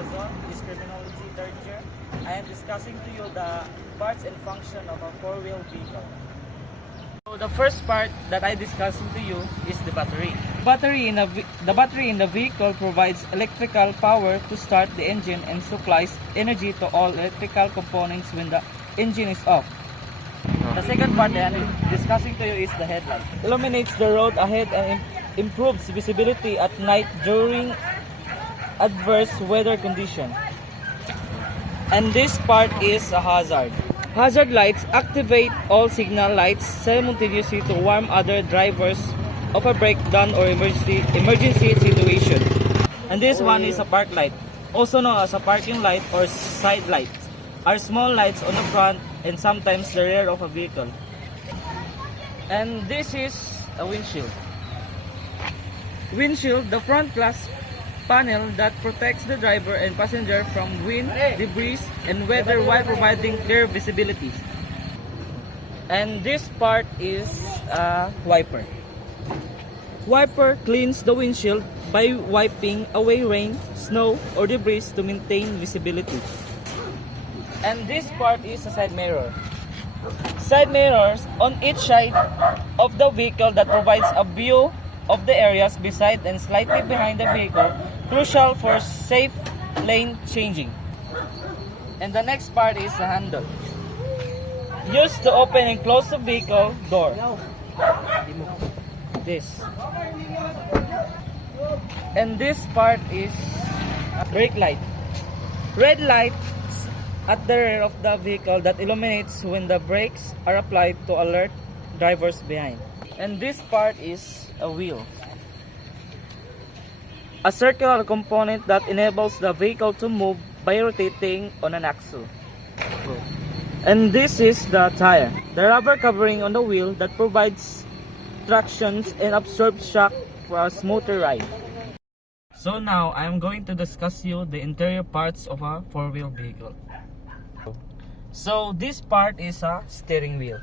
Corazon, is criminology third year. I am discussing to you the parts and function of a four-wheel vehicle. So the first part that I discussing to you is the battery. The battery in the vehicle provides electrical power to start the engine and supplies energy to all electrical components when the engine is off. The second part that I'm discussing to you is the headlight. Illuminates the road ahead and improves visibility at night during adverse weather condition. And this part is a hazard. Hazard lights activate all signal lights simultaneously to warn other drivers of a breakdown or emergency situation. And this one is a park light, also known as a parking light or side lights. Are small lights on the front and sometimes the rear of a vehicle. And this is a windshield. Windshield, the front glass panel that protects the driver and passenger from wind, debris, and weather while providing clear visibility. And this part is a wiper. Wiper cleans the windshield by wiping away rain, snow, or debris to maintain visibility. And this part is a side mirror. Side mirrors on each side of the vehicle that provides a view of the areas beside and slightly behind the vehicle, crucial for safe lane changing. And the next part is a handle, used to open and close the vehicle door. This. And this part is a brake light. Red lights at the rear of the vehicle that illuminates when the brakes are applied to alert drivers behind. And this part is a wheel. A circular component that enables the vehicle to move by rotating on an axle. And this is the tire, the rubber covering on the wheel that provides traction and absorbs shock for a smoother ride. So now I am going to discuss you the interior parts of a four-wheel vehicle. So this part is a steering wheel,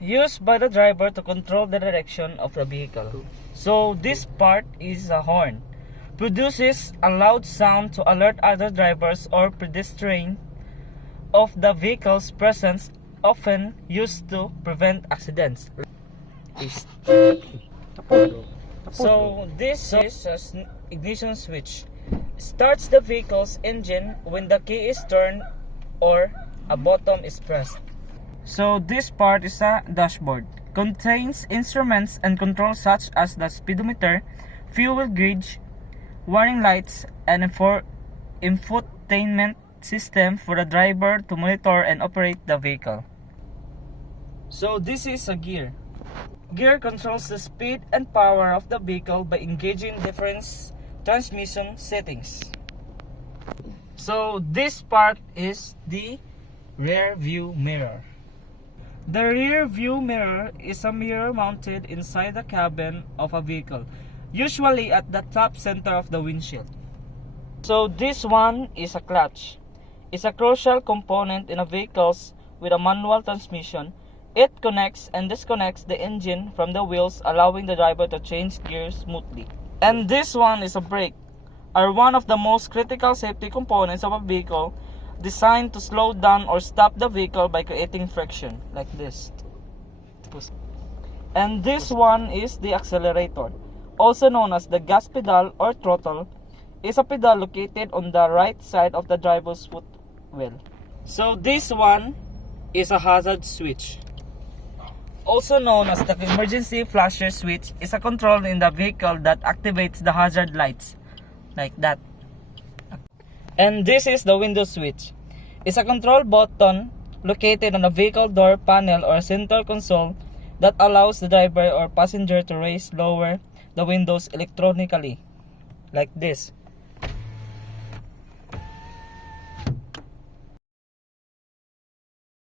used by the driver to control the direction of the vehicle. So this part is a horn, produces a loud sound to alert other drivers or pedestrians of the vehicle's presence, often used to prevent accidents. So this is an ignition switch. Starts the vehicle's engine when the key is turned or a button is pressed. So this part is a dashboard. Contains instruments and controls such as the speedometer, fuel gauge, warning lights, and infotainment system for the driver to monitor and operate the vehicle. So this is a gear. Gear controls the speed and power of the vehicle by engaging different transmission settings. So this part is the rear view mirror. The rear view mirror is a mirror mounted inside the cabin of a vehicle, usually at the top center of the windshield. So this one is a clutch. It's a crucial component in a vehicle with a manual transmission. It connects and disconnects the engine from the wheels, allowing the driver to change gears smoothly. And this one is a brake, are one of the most critical safety components of a vehicle, designed to slow down or stop the vehicle by creating friction, like this. And this one is the accelerator, also known as the gas pedal or throttle. Is a pedal located on the right side of the driver's foot wheel. So this one is a hazard switch, also known as the emergency flasher switch. Is a control in the vehicle that activates the hazard lights, like that. And this is the window switch. It's a control button located on the vehicle door panel or center console that allows the driver or passenger to raise lower the windows electronically, like this.